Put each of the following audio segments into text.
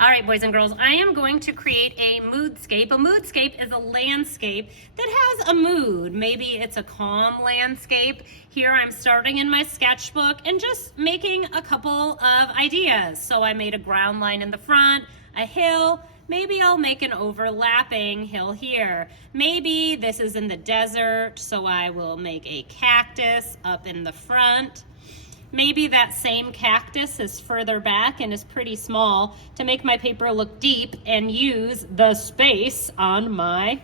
All right, boys and girls, I am going to create a moodscape. A moodscape is a landscape that has a mood. Maybe it's a calm landscape. Here I'm starting in my sketchbook and just making a couple of ideas. So I made a ground line in the front, a hill. Maybe I'll make an overlapping hill here. Maybe this is in the desert, so I will make a cactus up in the front. Maybe that same cactus is further back and is pretty small to make my paper look deep and use the space on my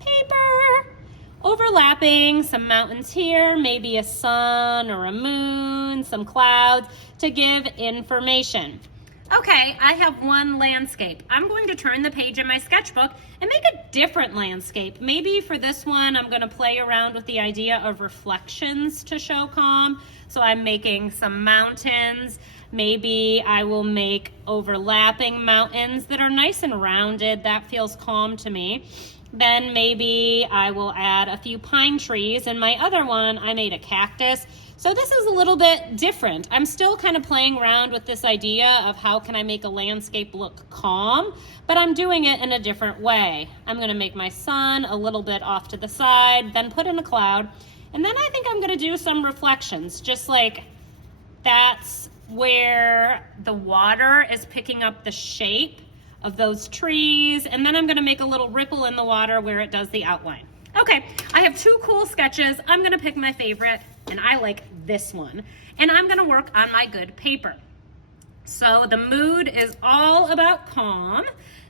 paper. Overlapping some mountains here, maybe a sun or a moon, some clouds to give information. Okay, I have one landscape. I'm going to turn the page in my sketchbook and make a different landscape. Maybe for this one, I'm going to play around with the idea of reflections to show calm. So I'm making some mountains. Maybe I will make overlapping mountains that are nice and rounded. That feels calm to me. Then maybe I will add a few pine trees. In my other one, I made a cactus. So this is a little bit different. I'm still kind of playing around with this idea of how can I make a landscape look calm, but I'm doing it in a different way. I'm gonna make my sun a little bit off to the side, then put in a cloud, and then I think I'm gonna do some reflections, just like that's where the water is picking up the shape of those trees, and then I'm gonna make a little ripple in the water where it does the outline. Okay, I have two cool sketches. I'm gonna pick my favorite, and I like this one. And I'm gonna work on my good paper. So the mood is all about calm.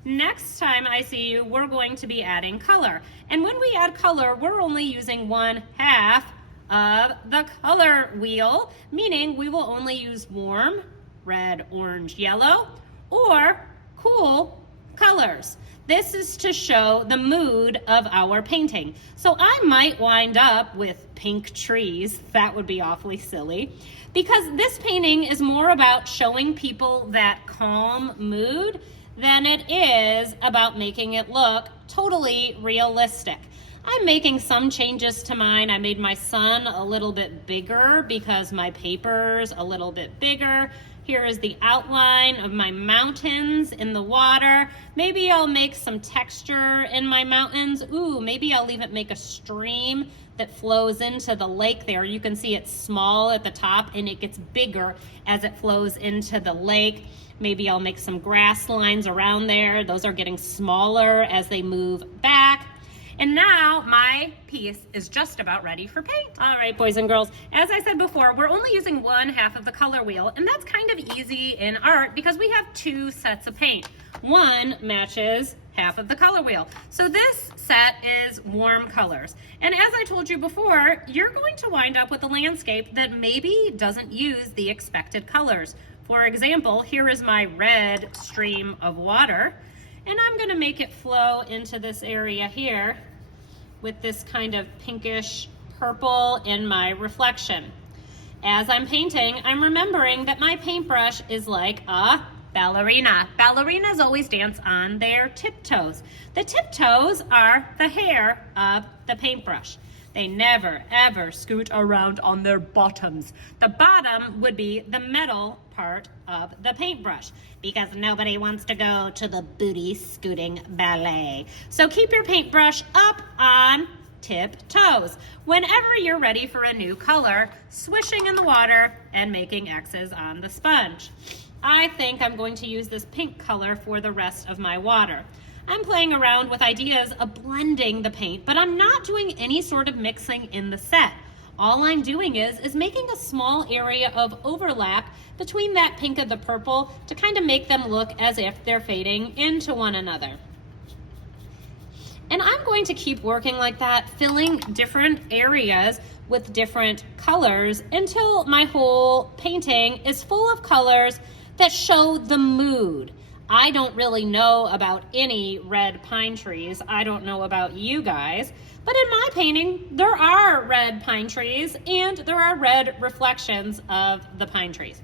Next time I see you, we're going to be adding color. And when we add color, we're only using 1/2 of the color wheel, meaning we will only use warm, red, orange, yellow, or cool colors. This is to show the mood of our painting. So I might wind up with pink trees. That would be awfully silly, because this painting is more about showing people that calm mood than it is about making it look totally realistic. I'm making some changes to mine. I made my sun a little bit bigger because my paper's a little bit bigger. Here is the outline of my mountains in the water. Maybe I'll make some texture in my mountains. Ooh, maybe I'll even make a stream that flows into the lake there. You can see it's small at the top and it gets bigger as it flows into the lake. Maybe I'll make some grass lines around there. Those are getting smaller as they move back. And now my piece is just about ready for paint. All right, boys and girls, as I said before, we're only using 1/2 of the color wheel, and that's kind of easy in art because we have 2 sets of paint. One matches 1/2 of the color wheel. So this set is warm colors. And as I told you before, you're going to wind up with a landscape that maybe doesn't use the expected colors. For example, here is my red stream of water. And I'm gonna make it flow into this area here with this kind of pinkish purple in my reflection. As I'm painting, I'm remembering that my paintbrush is like a ballerina. Ballerinas always dance on their tiptoes. The tiptoes are the hair of the paintbrush. They never, ever scoot around on their bottoms. The bottom would be the metal part of the paintbrush because nobody wants to go to the booty scooting ballet. So keep your paintbrush up on tiptoes. Whenever you're ready for a new color, swishing in the water and making X's on the sponge. I think I'm going to use this pink color for the rest of my water. I'm playing around with ideas of blending the paint, but I'm not doing any sort of mixing in the set. All I'm doing is making a small area of overlap between that pink and the purple to kind of make them look as if they're fading into one another. And I'm going to keep working like that, filling different areas with different colors until my whole painting is full of colors that show the mood. I don't really know about any red pine trees. I don't know about you guys, but in my painting, there are red pine trees and there are red reflections of the pine trees.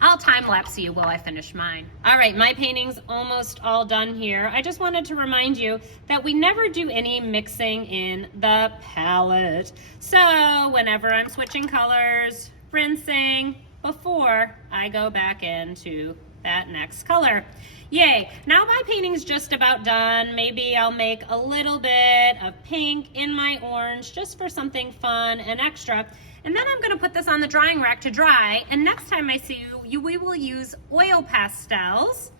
I'll time lapse you while I finish mine. All right, my painting's almost all done here. I just wanted to remind you that we never do any mixing in the palette. So whenever I'm switching colors, rinsing, before I go back into that next color. Yay, now my painting's just about done. Maybe I'll make a little bit of pink in my orange just for something fun and extra. And then I'm gonna put this on the drying rack to dry, and next time I see you, we will use oil pastels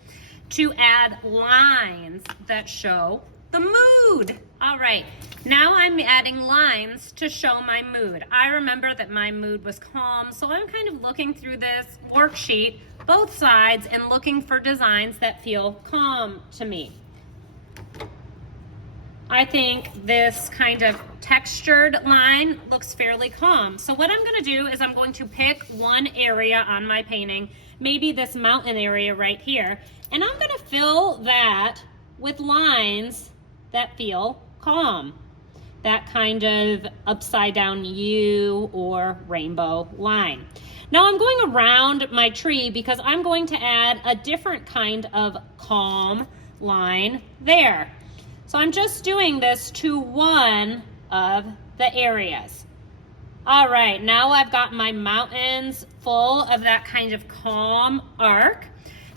to add lines that show the mood. All right, now I'm adding lines to show my mood. I remember that my mood was calm, so I'm kind of looking through this worksheet, both sides, and looking for designs that feel calm to me. I think this kind of textured line looks fairly calm. So what I'm gonna do is I'm going to pick one area on my painting, maybe this mountain area right here, and I'm gonna fill that with lines that feel calm. That kind of upside down U or rainbow line. Now I'm going around my tree because I'm going to add a different kind of calm line there. So I'm just doing this to one of the areas. All right, now I've got my mountains full of that kind of calm arc.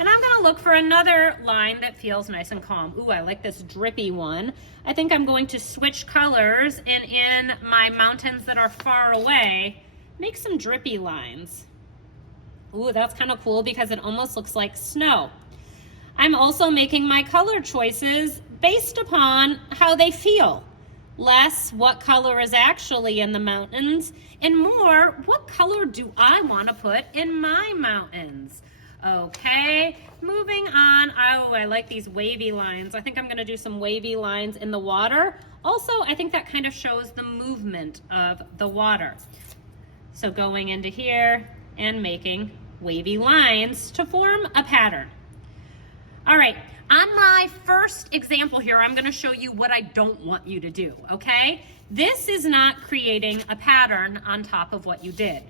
And I'm gonna look for another line that feels nice and calm. Ooh, I like this drippy one. I think I'm going to switch colors and in my mountains that are far away, make some drippy lines. Ooh, that's kind of cool because it almost looks like snow. I'm also making my color choices based upon how they feel. Less what color is actually in the mountains, and more what color do I want to put in my mountains. Okay, moving on. Oh, I like these wavy lines. I think I'm gonna do some wavy lines in the water. Also, I think that kind of shows the movement of the water. So going into here and making wavy lines to form a pattern. All right, on my first example here, I'm gonna show you what I don't want you to do, okay? This is not creating a pattern on top of what you did.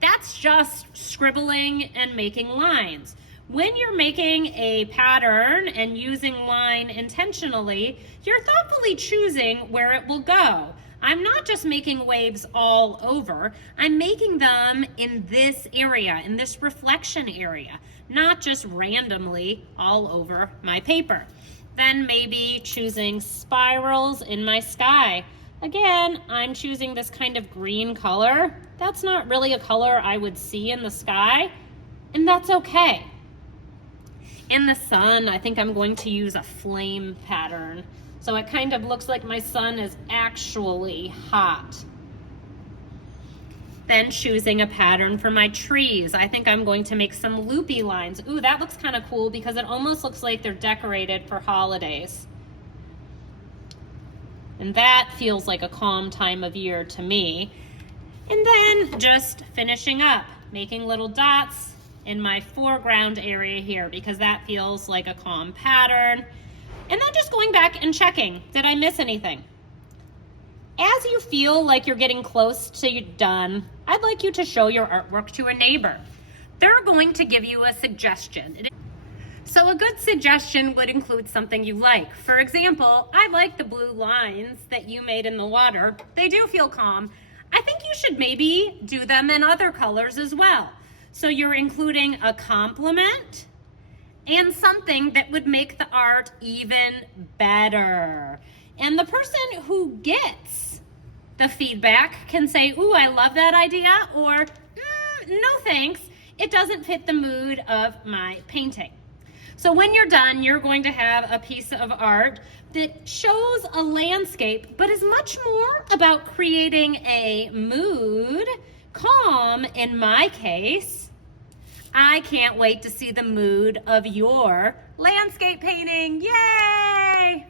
That's just scribbling and making lines. When you're making a pattern and using line intentionally, you're thoughtfully choosing where it will go. I'm not just making waves all over, I'm making them in this area, in this reflection area, not just randomly all over my paper. Then maybe choosing spirals in my sky. Again, I'm choosing this kind of green color. That's not really a color I would see in the sky, and that's okay. In the sun, I think I'm going to use a flame pattern. So it kind of looks like my sun is actually hot. Then choosing a pattern for my trees. I think I'm going to make some loopy lines. Ooh, that looks kind of cool because it almost looks like they're decorated for holidays. And that feels like a calm time of year to me. And then just finishing up, making little dots in my foreground area here because that feels like a calm pattern. And then just going back and checking, did I miss anything? As you feel like you're getting close to done, I'd like you to show your artwork to a neighbor. They're going to give you a suggestion. So a good suggestion would include something you like. For example, I like the blue lines that you made in the water. They do feel calm. I think you should maybe do them in other colors as well. So you're including a compliment and something that would make the art even better. And the person who gets the feedback can say, ooh, I love that idea, or no thanks, it doesn't fit the mood of my painting. So when you're done, you're going to have a piece of art that shows a landscape, but is much more about creating a mood, calm in my case. I can't wait to see the mood of your landscape painting. Yay!